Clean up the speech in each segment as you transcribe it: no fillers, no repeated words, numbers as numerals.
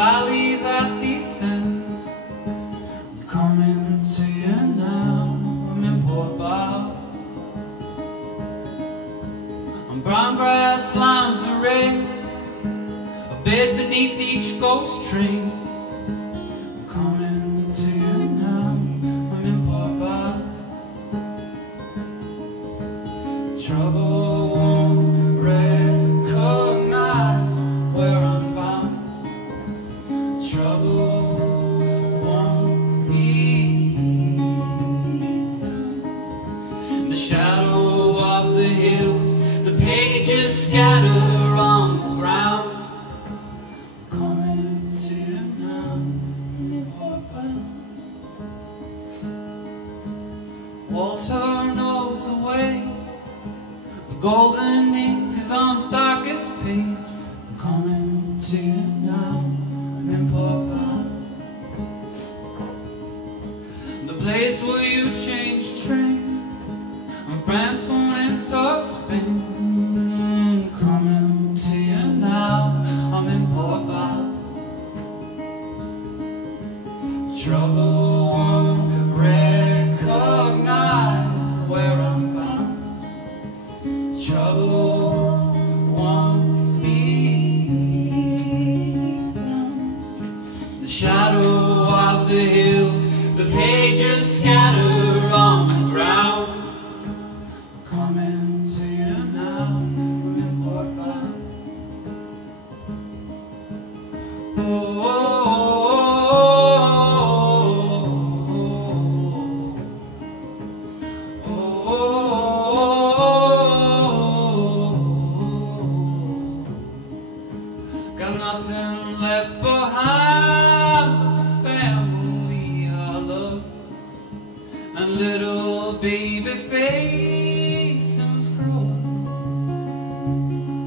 valley that descends. I'm coming to you now, I'm in Port Bow. On brown grass lands array, a bed beneath each ghost tree. I'm coming to you now, I'm in Port Bow. Trouble won't recognize where I'm bound. Trouble won't be found. In the shadow of the hills, the pages scatter on the ground. Coming to you now, in Port Bow. Walter knows the way. The golden ink is on the darkest page. I'm coming to you now, I'm in Port Bow. The place where you change train, and France won't enter Spain. Coming to you now, I'm in Port Bow. Trouble won't recognize where I'm bound. Trouble won't be found. The shadow of the hills, the pages scatter on the ground. Coming to you now, I'm in Port Bow. Oh, oh, oh, oh, oh, oh. Got nothing left behind but the family I love, and little baby faces growing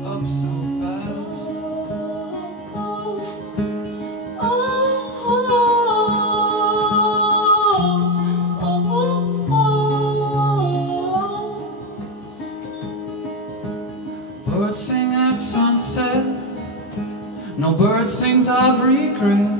up so fast. Birds sing at sunset, no bird sings of regret.